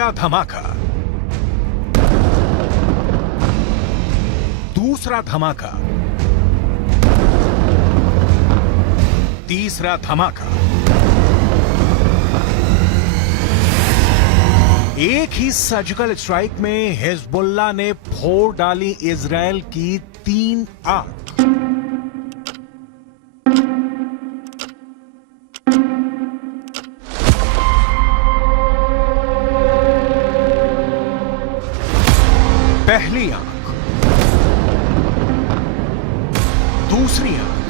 पहला धमाका, दूसरा धमाका, तीसरा धमाका। एक ही सर्जिकल स्ट्राइक में हिजबुल्लाह ने फोड़ डाली इजरायल की 3 आंख। पहली आंख, दूसरी आंख,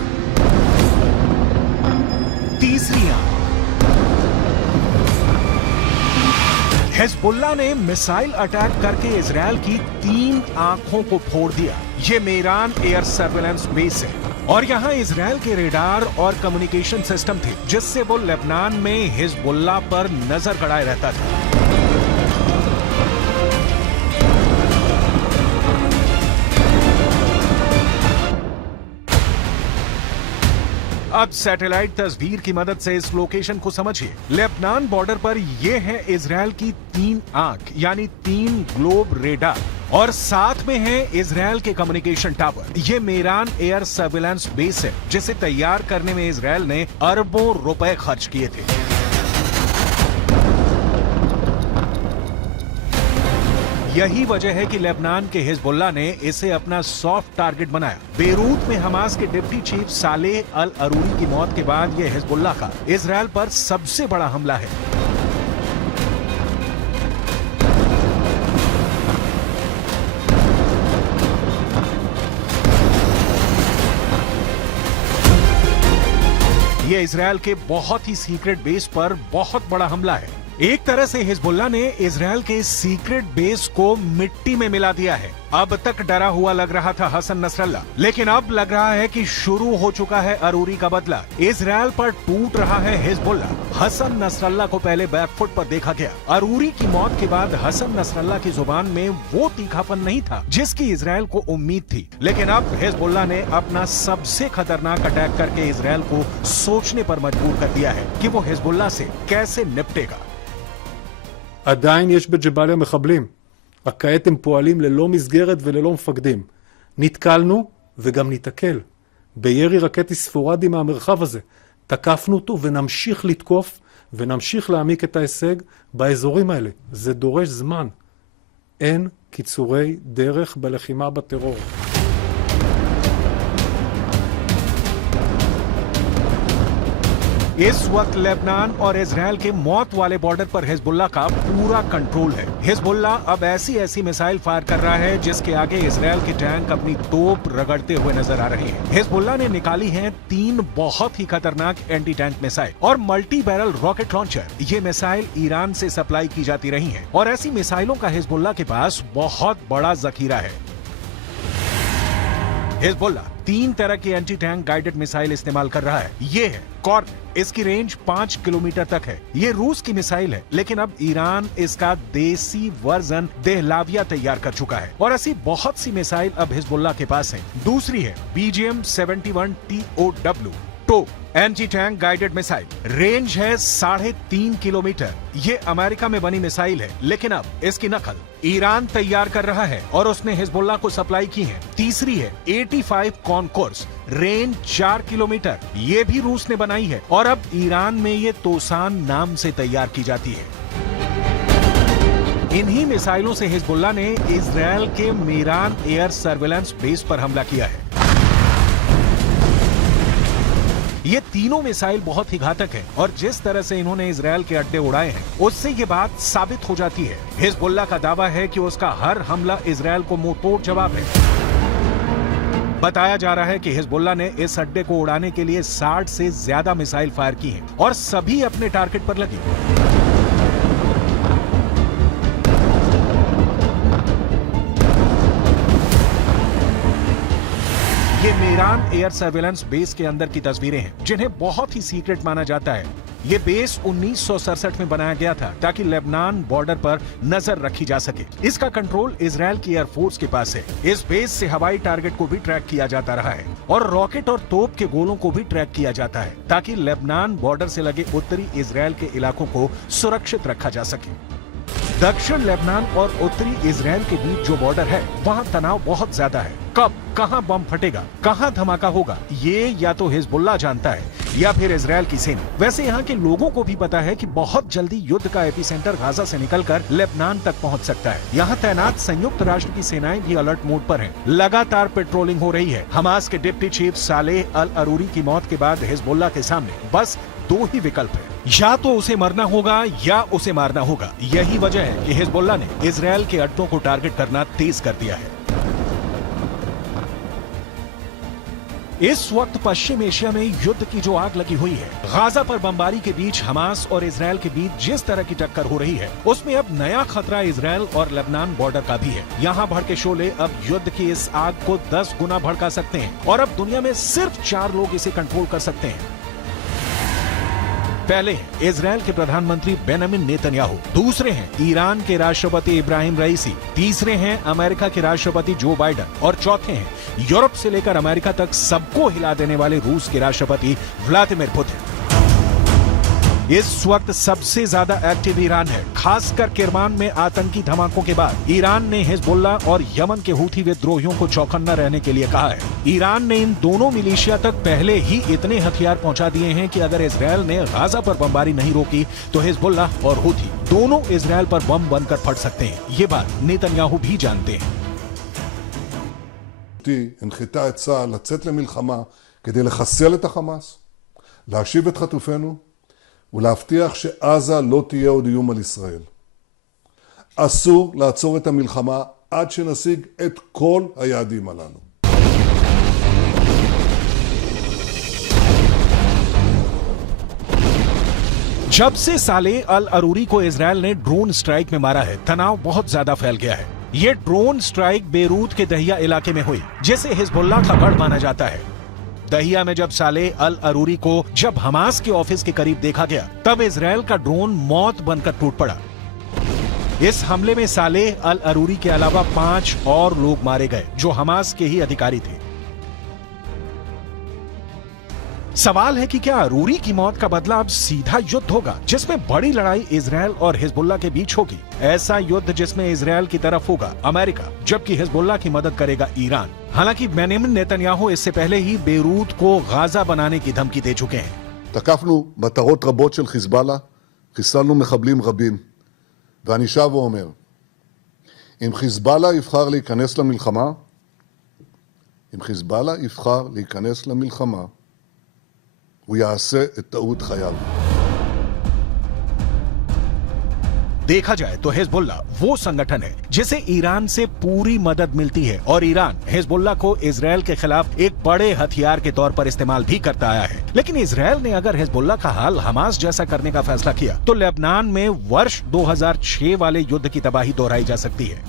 तीसरी आंख। हिजबुल्लाह ने मिसाइल अटैक करके इजरायल की 3 आंखों को फोड़ दिया। ये मेरान एयर सर्वेलेंस बेस है और यहां इजरायल के रेडार और कम्युनिकेशन सिस्टम थे, जिससे वो लेबनान में हिजबुल्लाह पर नजर गड़ाए रहता था। अब सैटेलाइट तस्वीर की मदद से इस लोकेशन को समझिए। लेबनान बॉर्डर पर यह है इजरायल की 3 आंख यानी 3 ग्लोब रेडार और साथ में है इजरायल के कम्युनिकेशन टावर। ये मेरान एयर सर्विलांस बेस है, जिसे तैयार करने में इजरायल ने अरबों रुपए खर्च किए थे। यही वजह है कि लेबनान के हिजबुल्लाह ने इसे अपना सॉफ्ट टारगेट बनाया। बेरूत में हमास के डिप्टी चीफ सालेह अल अरूरी की मौत के बाद यह हिजबुल्लाह का इजरायल पर सबसे बड़ा हमला है। यह इजरायल के बहुत ही सीक्रेट बेस पर बहुत बड़ा हमला है। एक तरह से हिजबुल्लाह ने इजरायल के सीक्रेट बेस को मिट्टी में मिला दिया है। अब तक डरा हुआ लग रहा था हसन नसरल्लाह, लेकिन अब लग रहा है कि शुरू हो चुका है अरूरी का बदला। इजरायल पर टूट रहा है हिजबुल्लाह। हसन नसरल्लाह को पहले बैकफुट पर देखा गया। अरूरी की मौत के बाद हसन नसरल्लाह की जुबान में वो तीखापन नहीं था जिसकी इजरायल को उम्मीद थी, लेकिन अब हिजबुल्लाह ने अपना सबसे खतरनाक अटैक करके इजरायल को सोचने पर मजबूर कर दिया है कि वो हिजबुल्लाह से कैसे निपटेगा। עדיין יש בג'באליה מחבלים, רק כעת הם פועלים ללא מסגרת וללא מפקדים. נתקלנו וגם ניתקל בירי רקטי ספורדי מהמרחב הזה. תקפנו אותו ונמשיך לתקוף ונמשיך להעמיק את ההישג באזורים האלה. זה דורש זמן. אין קיצורי דרך בלחימה בטרור. इस वक्त लेबनान और इजरायल के मौत वाले बॉर्डर पर हिजबुल्लाह का पूरा कंट्रोल है। हिजबुल्लाह अब ऐसी मिसाइल फायर कर रहा है जिसके आगे इजरायल के टैंक अपनी तोप रगड़ते हुए नजर आ रहे हैं। हिजबुल्लाह ने निकाली हैं 3 बहुत ही खतरनाक एंटी टैंक मिसाइल और मल्टी बैरल रॉकेट लॉन्चर। ये मिसाइल ईरान से सप्लाई की जाती रही हैं और ऐसी मिसाइलों का हिजबुल्लाह के पास बहुत बड़ा जखीरा है। हिजबुल्लाह 3 तरह की एंटी टैंक गाइडेड मिसाइल इस्तेमाल कर रहा है। ये है कॉर्न, इसकी रेंज 5 किलोमीटर तक है। ये रूस की मिसाइल है, लेकिन अब ईरान इसका देसी वर्जन देहलाविया तैयार कर चुका है और ऐसी बहुत सी मिसाइल अब हिजबुल्लाह के पास है। दूसरी है BGM-71 TOW tow anti tank guided missile. Range है 3.5 किलोमीटर। ये अमेरिका में बनी मिसाइल है, लेकिन अब इसकी नकल ईरान तैयार कर रहा है और उसने हिजबुल्लाह को सप्लाई की है। तीसरी है 85 कॉनकोर्स, रेंज 4 किलोमीटर। ये भी रूस ने बनाई है और अब ईरान में ये तोसान नाम से तैयार की जाती है। इन्हीं मिसाइलों से हिजबुल्लाह ने इजरायल के मेरान एयर सर्विलांस बेस पर हमला किया है। ये तीनों मिसाइल बहुत ही घातक हैं और जिस तरह से इन्होंने इजरायल के अड्डे उड़ाए हैं, उससे ये बात साबित हो जाती है। हिजबुल्लाह का दावा है कि उसका हर हमला इजरायल को मुंहतोड़ जवाब है। बताया जा रहा है कि हिजबुल्लाह ने इस अड्डे को उड़ाने के लिए 60 से ज्यादा मिसाइल फायर की हैं और सभी अपने टारगेट पर लगी। ये मेरान एयर सर्विलांस बेस के अंदर की तस्वीरें हैं, जिन्हें बहुत ही सीक्रेट माना जाता है। ये बेस 1967 में बनाया गया था ताकि लेबनान बॉर्डर पर नजर रखी जा सके। इसका कंट्रोल इजरायल की एयरफोर्स के पास है। इस बेस से हवाई टारगेट को भी ट्रैक किया जाता रहा है और रॉकेट और तोप के गोलों को भी ट्रैक किया जाता है ताकि लेबनान बॉर्डर से लगे उत्तरी इजरायल के इलाकों को सुरक्षित रखा जा सके। दक्षिण लेबनान और उत्तरी इजराइल के बीच जो बॉर्डर है वहाँ तनाव बहुत ज्यादा है। कब कहाँ बम फटेगा, कहाँ धमाका होगा, ये या तो हिजबुल्लाह जानता है या फिर इजराइल की सेना। वैसे यहाँ के लोगों को भी पता है कि बहुत जल्दी युद्ध का एपिसेंटर गाजा से निकलकर लेबनान तक पहुँच सकता है। यहाँ तैनात संयुक्त राष्ट्र की सेनाएं भी अलर्ट मोड पर हैं। लगातार पेट्रोलिंग हो रही है। हमास के डिप्टी चीफ सालेह अल अरूरी की मौत के बाद हिजबुल्लाह के सामने बस दो ही विकल्प है, या तो उसे मरना होगा या उसे मारना होगा। यही वजह है कि हिजबुल्लाह ने इजराइल के अड्डों को टारगेट करना तेज कर दिया है। इस वक्त पश्चिम एशिया में युद्ध की जो आग लगी हुई है, गाजा पर बमबारी के बीच हमास और इजराइल के बीच जिस तरह की टक्कर हो रही है, उसमें अब नया खतरा इजराइल और लेबनान बॉर्डर का भी है। यहाँ भड़के शोले अब युद्ध की इस आग को 10 गुना भड़का सकते हैं और अब दुनिया में सिर्फ 4 लोग इसे कंट्रोल कर सकते हैं। पहले हैं इजराइल के प्रधानमंत्री बेंजामिन नेतन्याहू, दूसरे हैं ईरान के राष्ट्रपति इब्राहिम रईसी, तीसरे हैं अमेरिका के राष्ट्रपति जो बाइडेन और चौथे हैं यूरोप से लेकर अमेरिका तक सबको हिला देने वाले रूस के राष्ट्रपति व्लादिमीर पुतिन। इस वक्त सबसे ज्यादा एक्टिव ईरान है, खासकर किरमान में आतंकी धमाकों के बाद ईरान ने हिजबुल्लाह और यमन के हूथी विद्रोहियों को चौकन्ना रहने के लिए कहा है। ईरान ने इन दोनों मिलिशिया तक पहले ही इतने हथियार पहुंचा दिए हैं कि अगर इजराइल ने गाजा पर बमबारी नहीं रोकी तो हिजबुल्लाह और हूथी दोनों इजराइल पर बम बनकर फट सकते हैं। ये बात नेतन्याहू भी जानते हैं। הנחתה את צה"ל לצאת למלחמה כדי לחסל את החמאס, להשיב את חטופינו ולהבטיח שעזה לא תהיה עוד איום על ישראל. אסור לעצור את המלחמה עד שנשיג את כל היעדים הללו. जब से सालेह अल अरूरी को इजराइल ने ड्रोन स्ट्राइक में मारा है, तनाव बहुत ज्यादा फैल गया है। ये ड्रोन स्ट्राइक बेरूत के दहिया इलाके में हुई, जिसे हिजबुल्लाह का गढ़ माना जाता है। दहिया में जब सालेह अल अरूरी को जब हमास के ऑफिस के करीब देखा गया, तब इजराइल का ड्रोन मौत बनकर टूट पड़ा। इस हमले में सालेह अल अरूरी के अलावा 5 और लोग मारे गए जो हमास के ही अधिकारी थे। सवाल है कि क्या अरूरी की मौत का बदला अब सीधा युद्ध होगा, जिसमें बड़ी लड़ाई इजराइल और हिजबुल्लाह के बीच होगी। ऐसा युद्ध जिसमें इजराइल की तरफ होगा अमेरिका, जबकि हिजबुल्लाह की मदद करेगा ईरान। हालांकि बेंजामिन नेतन्याहू इससे पहले ही बेरूत को गाजा बनाने की धमकी दे चुके हैं। תקפנו מטרות רבות של חיזבאללה, חיסלנו מחבלים רבים, ואני שב ואומר, אם חיזבאללה יבחר להיכנס למלחמה, הוא יעשה את טעות חייו. देखा जाए तो हिजबुल्लाह वो संगठन है जिसे ईरान से पूरी मदद मिलती है और ईरान हिजबुल्लाह को इजराइल के खिलाफ एक बड़े हथियार के तौर पर इस्तेमाल भी करता आया है। लेकिन इजराइल ने अगर हिजबुल्लाह का हाल हमास जैसा करने का फैसला किया तो लेबनान में वर्ष 2006 वाले युद्ध की तबाही दोहराई जा सकती है।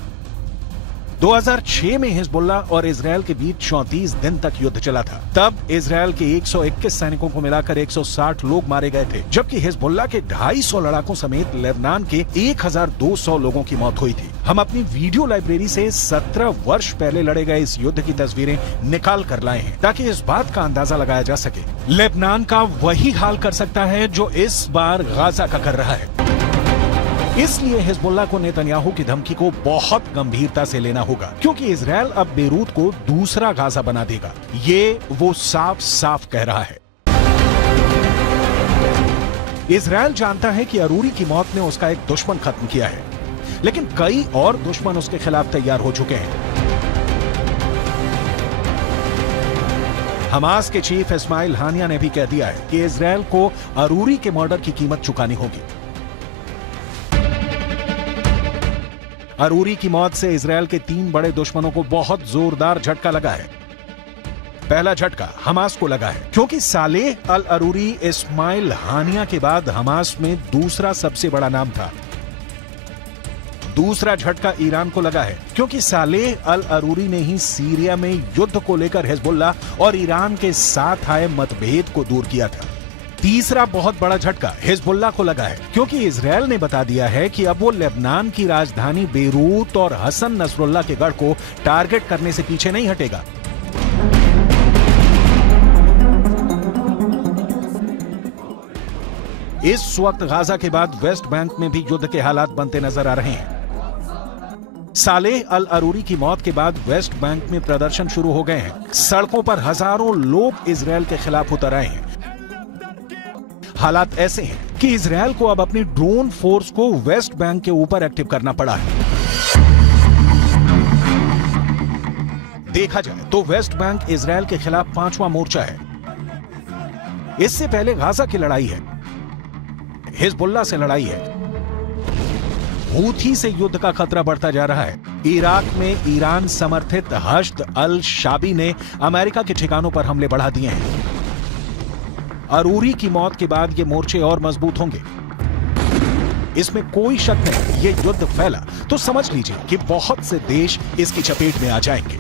2006 में हिजबुल्लाह और इजराइल के बीच 34 दिन तक युद्ध चला था। तब इजराइल के 121 सैनिकों को मिलाकर 160 लोग मारे गए थे, जबकि हिजबुल्लाह के 250 लड़ाकों समेत लेबनान के 1200 लोगों की मौत हुई थी। हम अपनी वीडियो लाइब्रेरी से 17 वर्ष पहले लड़े गए इस युद्ध की तस्वीरें निकाल कर लाए हैं ताकि इस बात का अंदाजा लगाया जा सके। लेबनान का वही हाल कर सकता है जो इस बार गाजा का कर रहा है। इसलिए हिजबुल्लाह को नेतन्याहू की धमकी को बहुत गंभीरता से लेना होगा, क्योंकि इजराइल अब बेरूत को दूसरा गाजा बना देगा। ये वो साफ साफ कह रहा है। इजराइल जानता है कि अरूरी की मौत ने उसका एक दुश्मन खत्म किया है, लेकिन कई और दुश्मन उसके खिलाफ तैयार हो चुके हैं। हमास के चीफ इस्माइल हानिया ने भी कह दिया है कि इजराइल को अरूरी के मर्डर की कीमत चुकानी होगी। अरूरी की मौत से इजराइल के 3 बड़े दुश्मनों को बहुत जोरदार झटका लगा है। पहला झटका हमास को लगा है, क्योंकि सालेह अल अरूरी इस्माइल हानिया के बाद हमास में दूसरा सबसे बड़ा नाम था। दूसरा झटका ईरान को लगा है, क्योंकि सालेह अल अरूरी ने ही सीरिया में युद्ध को लेकर हिजबुल्लाह और ईरान के साथ आए मतभेद को दूर किया था। तीसरा बहुत बड़ा झटका हिजबुल्लाह को लगा है, क्योंकि इजराइल ने बता दिया है कि अब वो लेबनान की राजधानी बेरूत और हसन नसरुल्लाह के गढ़ को टारगेट करने से पीछे नहीं हटेगा। इस वक्त गाजा के बाद वेस्ट बैंक में भी युद्ध के हालात बनते नजर आ रहे हैं। सालेह अल अरूरी की मौत के बाद वेस्ट बैंक में प्रदर्शन शुरू हो गए हैं। सड़कों पर हजारों लोग इजरायल के खिलाफ उतर आए हैं। हालात ऐसे हैं कि इजरायल को अब अपनी ड्रोन फोर्स को वेस्ट बैंक के ऊपर एक्टिव करना पड़ा है। देखा जाए तो वेस्ट बैंक इजरायल के खिलाफ 5वां मोर्चा है। इससे पहले गाजा की लड़ाई है, हिजबुल्लाह से लड़ाई है, हूथी से युद्ध का खतरा बढ़ता जा रहा है। इराक में ईरान समर्थित हश्द अल शाबी ने अमेरिका के ठिकानों पर हमले बढ़ा दिए हैं। अरूरी की मौत के बाद ये मोर्चे और मजबूत होंगे, इसमें कोई शक नहीं। ये युद्ध फैला तो समझ लीजिए कि बहुत से देश इसकी चपेट में आ जाएंगे।